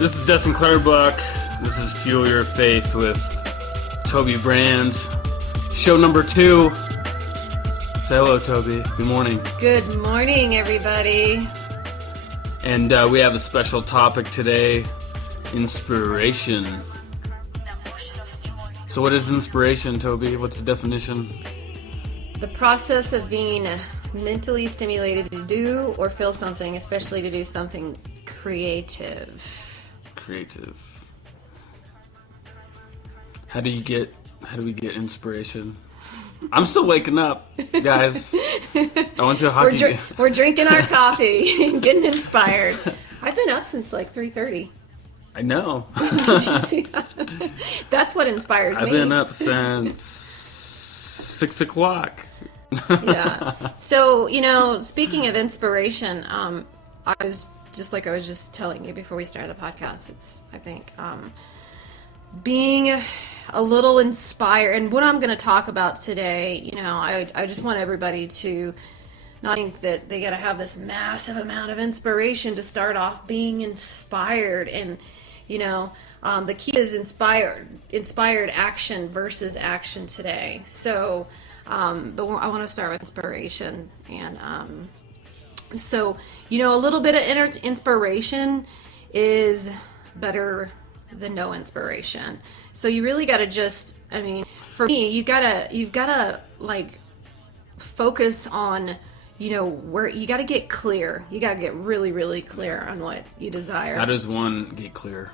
This is Destin Clairbuck. This is Fuel Your Faith with Toby Brand. Show number 2. Say hello, Toby. Good morning. Good morning, everybody. And we have a special topic today, inspiration. So what is inspiration, Toby? What's the definition? The process of being mentally stimulated to do or feel something, especially to do something creative. How do we get inspiration? I'm still waking up, guys. I went to a hockey game. We're drinking our coffee and getting inspired. I've been up since like 3:30. I know. Did you see that? That's what inspires me. I've been up since 6 o'clock. Yeah. So, speaking of inspiration, I was just telling you before we started the podcast, being a little inspired, and what I'm going to talk about today, I just want everybody to not think that they got to have this massive amount of inspiration to start off being inspired. And, the key is inspired action versus action today. So, but I want to start with inspiration. And so, a little bit of inspiration is better than no inspiration. So you really got to for me, you've got to like focus on, where you got to get clear. You got to get really, really clear on what you desire. How does one get clear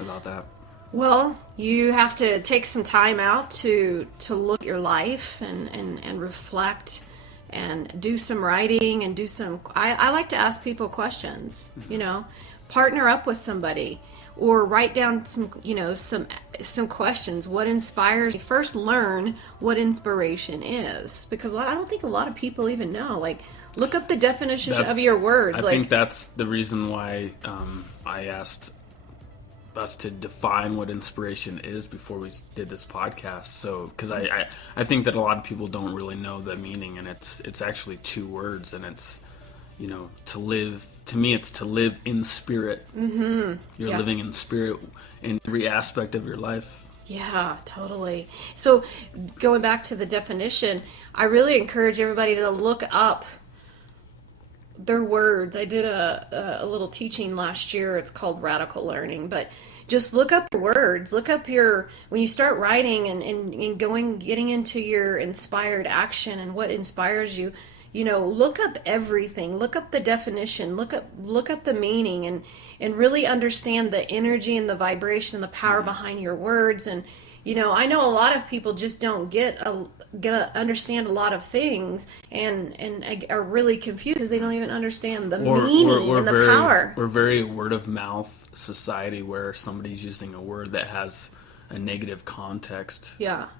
about that? Well, you have to take some time out to look at your life and reflect and do some writing and do some, I like to ask people questions, partner up with somebody or write down some questions. What inspires you? First learn what inspiration is, because I don't think a lot of people even know. Like, look up the definition of your words. I think that's the reason why I asked us to define what inspiration is before we did this podcast. So, because I think that a lot of people don't really know the meaning, and it's actually 2 words, and it's to live. To me, it's to live in spirit. Mm-hmm. You're living in spirit in every aspect of your life. Yeah, totally. So, going back to the definition, I really encourage everybody to look up their words. I did a little teaching last year. It's called Radical Learning, but just look up your words. Look up when you start writing and getting into your inspired action and what inspires you. Look up everything. Look up the definition. Look up the meaning, and really understand the energy and the vibration and the power behind your words. And I know a lot of people just don't understand a lot of things, and are really confused because they don't even understand the meaning and the power. We're very word of mouth society, where somebody's using a word that has a negative context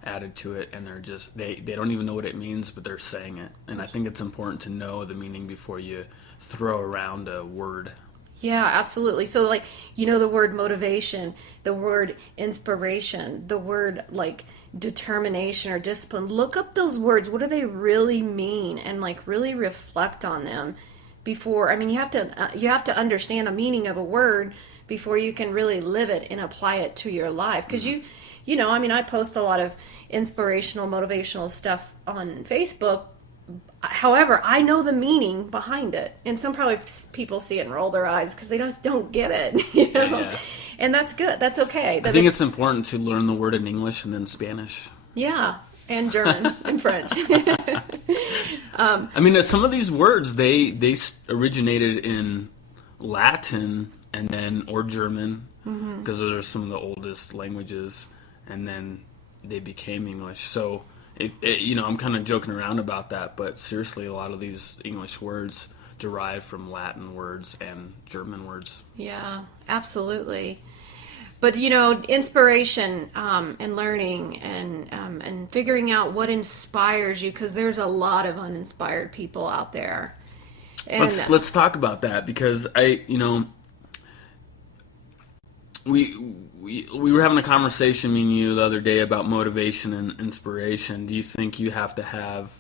added to it, and they don't even know what it means, but they're saying it. And I think it's important to know the meaning before you throw around a word. Yeah, absolutely. So the word motivation, the word inspiration, the word like determination or discipline. Look up those words. What do they really mean? And really reflect on them before. You have to understand the meaning of a word before you can really live it and apply it to your life. Because I post a lot of inspirational, motivational stuff on Facebook. However, I know the meaning behind it. And some probably people see it and roll their eyes because they just don't get it, Yeah. And that's good. That's okay. I think it's important to learn the word in English and then Spanish. Yeah, and German and French. Some of these words, they originated in Latin or German, because those are some of the oldest languages, and then they became English. So, I'm kind of joking around about that, but seriously, a lot of these English words derive from Latin words and German words. Yeah, absolutely. But inspiration and learning and figuring out what inspires you, because there's a lot of uninspired people out there. And let's talk about that, because we were having a conversation, me and you, the other day about motivation and inspiration. Do you think you have to have?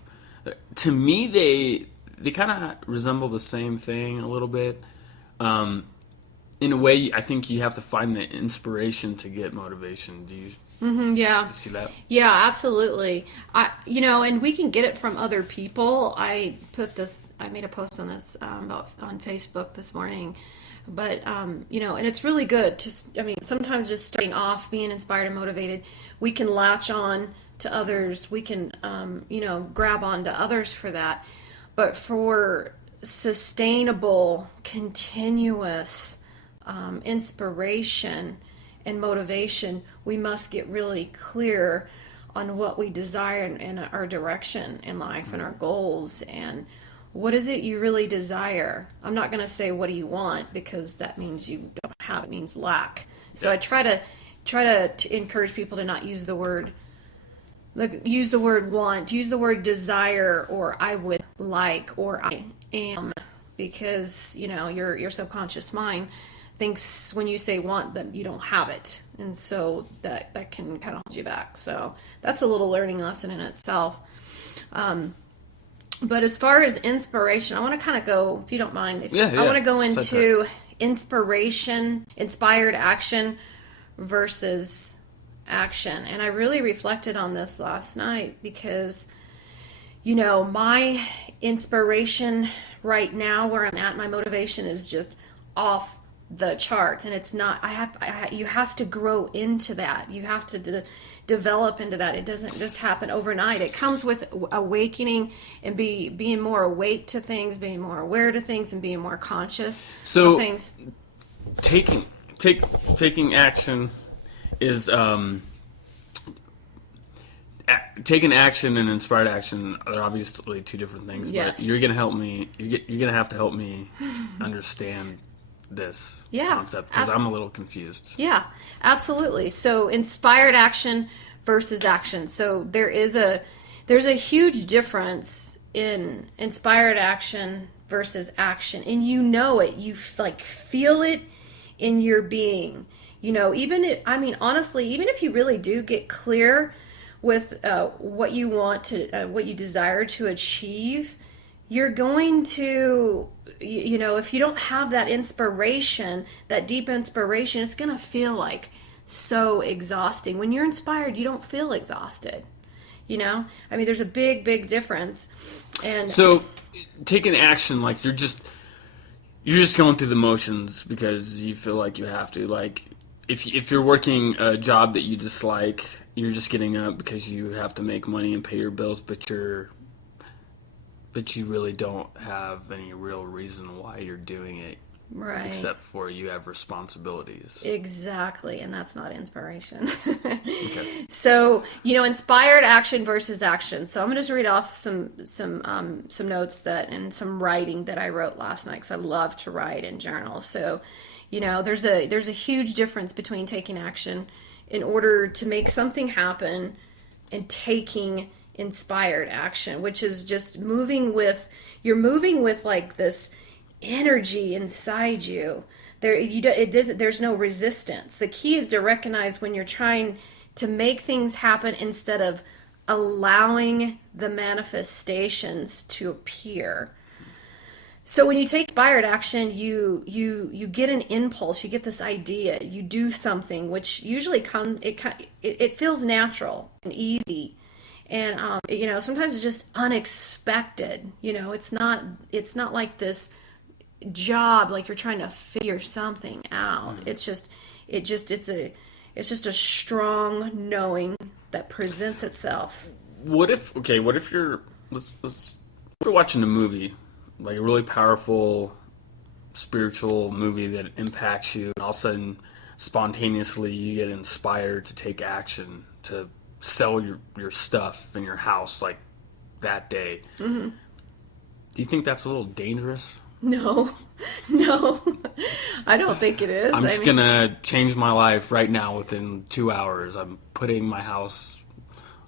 To me, they kind of resemble the same thing a little bit. in a way, I think you have to find the inspiration to get motivation. Do you Yeah. see that? Yeah, absolutely. And we can get it from other people. I made a post on this on Facebook this morning. But, and it's really good. Sometimes just starting off, being inspired and motivated, we can latch on to others. We can, grab on to others for that. But for sustainable, continuous inspiration and motivation, we must get really clear on what we desire and our direction in life and our goals, and what is it you really desire. I'm not going to say what do you want, because that means you don't have, it means lack. So I try to encourage people to not use the word want, use the word desire, or I would like, or I am, because your subconscious mind thinks when you say want that you don't have it, and so that can kind of hold you back. So that's a little learning lesson in itself. But as far as inspiration, I want to kind of go, if you don't mind, I want to go into inspired action versus action. And I really reflected on this last night because, my inspiration right now, where I'm at, my motivation is just off the charts, and it's not. You have to grow into that. You have to develop into that. It doesn't just happen overnight. It comes with awakening and being more awake to things, being more aware to things, and being more conscious of things. Taking action is taking action and inspired action are obviously two different things. Yes. But you're gonna help me. You're gonna have to help me understand this concept, because I'm a little confused. Yeah, absolutely. So inspired action versus action. So there's a huge difference in inspired action versus action, and it. You feel it in your being. Honestly, even if you really do get clear with what you want to, what you desire to achieve, you're going to, if you don't have that inspiration, that deep inspiration, it's going to feel like so exhausting. When you're inspired, you don't feel exhausted. There's a big, big difference. And so taking action, like you're just going through the motions because you feel like you have to. Like if you're working a job that you dislike, you're just getting up because you have to make money and pay your bills, but you really don't have any real reason why you're doing it. Right. Except for you have responsibilities. Exactly, and that's not inspiration. Okay. So, inspired action versus action. So I'm going to just read off some notes and some writing that I wrote last night, because I love to write and journal. So, there's a huge difference between taking action in order to make something happen and taking inspired action, which is just moving with like this energy inside you. There's no resistance. The key is to recognize when you're trying to make things happen instead of allowing the manifestations to appear. So when you take inspired action, you get an impulse, you get this idea, you do something, which usually it feels natural and easy. And sometimes it's just unexpected. It's not like this job, like you're trying to figure something out. It's just a strong knowing that presents itself. What if you're watching a movie, like a really powerful spiritual movie that impacts you, and all of a sudden spontaneously you get inspired to take action to sell your stuff in your house like that day. Mm-hmm. Do you think that's a little dangerous? No, I don't think it is. I'm just gonna change my life right now within 2 hours. I'm putting my house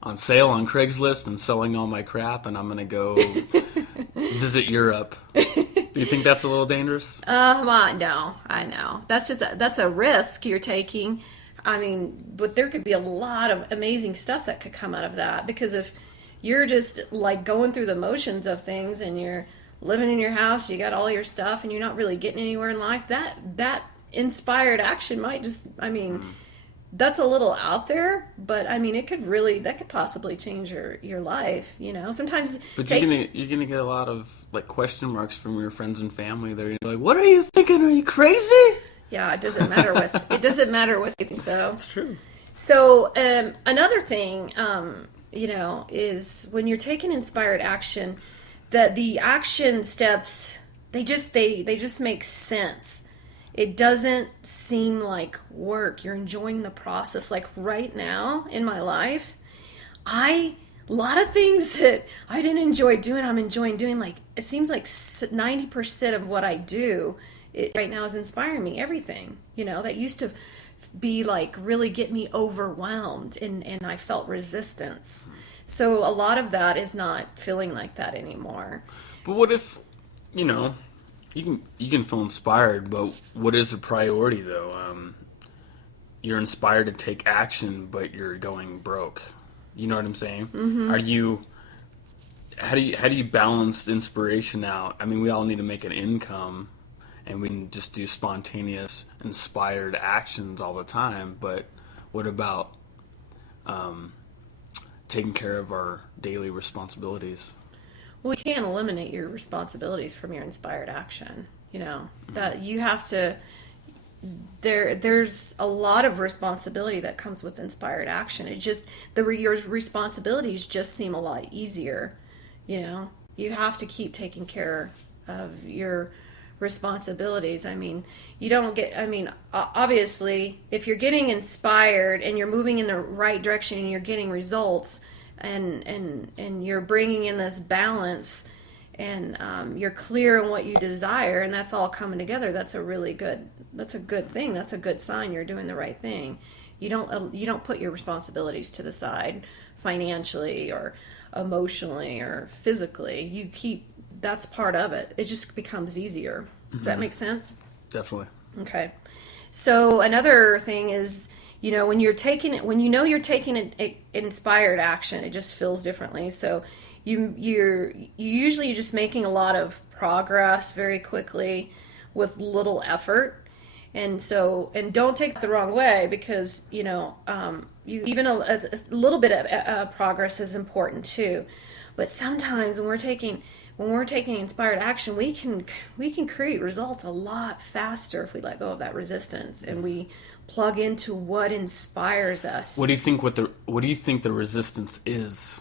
on sale on Craigslist and selling all my crap, and I'm gonna go visit Europe. Do you think that's a little dangerous? No, I know. That's a risk you're taking. But there could be a lot of amazing stuff that could come out of that, because if you're just like going through the motions of things and you're living in your house, you got all your stuff, and you're not really getting anywhere in life, that inspired action might just, that's a little out there, but that could possibly change your life, Sometimes But you're gonna get a lot of like question marks from your friends and family. They're like, "What are you thinking? Are you crazy?" Yeah, it doesn't matter what they think, though. That's true. So another thing, is when you're taking inspired action, that the action steps they just make sense. It doesn't seem like work. You're enjoying the process. Like right now in my life, a lot of things that I didn't enjoy doing, I'm enjoying doing. Like it seems like 90% of what I do right now is inspiring me. Everything, that used to be like really get me overwhelmed and I felt resistance. So a lot of that is not feeling like that anymore. But what if, you can feel inspired, but what is a priority though? You're inspired to take action, but you're going broke. You know what I'm saying? Mm-hmm. How do you balance inspiration out? I mean, we all need to make an income, and we can just do spontaneous, inspired actions all the time. But what about taking care of our daily responsibilities? Well, you can't eliminate your responsibilities from your inspired action. That you have to. There's a lot of responsibility that comes with inspired action. It just your responsibilities just seem a lot easier. You have to keep taking care of your responsibilities. You don't get. Obviously, if you're getting inspired and you're moving in the right direction and you're getting results, and you're bringing in this balance, and you're clear on what you desire, and that's all coming together. That's a good thing. That's a good sign you're doing the right thing. You don't put your responsibilities to the side financially or emotionally or physically. That's part of it. It just becomes easier. Does that make sense? Definitely. Okay. So another thing is, when you're taking an inspired action, it just feels differently. So you're usually just making a lot of progress very quickly with little effort. And don't take it the wrong way, because even a little bit of progress is important too. But sometimes when we're taking inspired action, we can create results a lot faster if we let go of that resistance and we plug into what inspires us. What do you think the resistance is?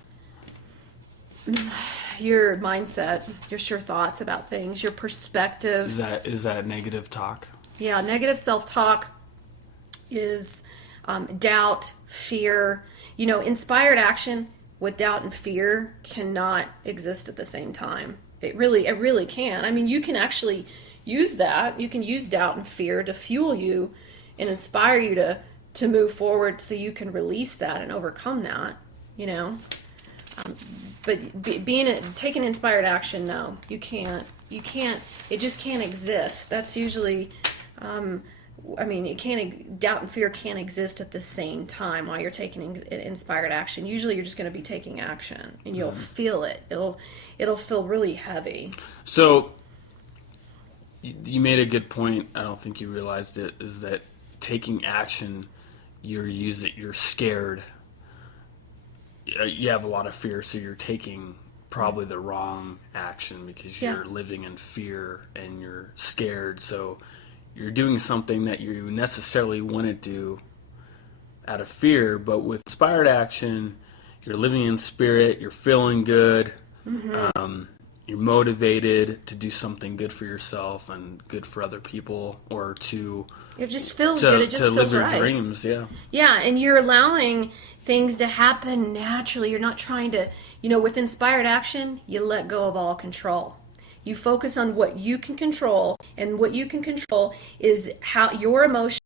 Your mindset, your thoughts about things, your perspective. Is that negative talk? Yeah, negative self-talk is doubt, fear. Inspired action with doubt and fear cannot exist at the same time. It really can. You can actually use that. You can use doubt and fear to fuel you and inspire you to move forward, so you can release that and overcome that. But taking inspired action, no, you can't. It just can't exist. That's usually. Doubt and fear can't exist at the same time while you're taking inspired action. Usually you're just going to be taking action, and you'll feel it. It'll feel really heavy. So you made a good point. I don't think you realized it, is that taking action, you're scared. You have a lot of fear, so you're taking probably the wrong action because you're living in fear and you're scared. So you're doing something that you necessarily want to do out of fear, but with inspired action, you're living in spirit, you're feeling good, you're motivated to do something good for yourself and good for other people, or it just feels good. It just feels live your right. dreams. Yeah, and you're allowing things to happen naturally. You're not trying to, with inspired action, you let go of all control. You focus on what you can control, and what you can control is how your emotions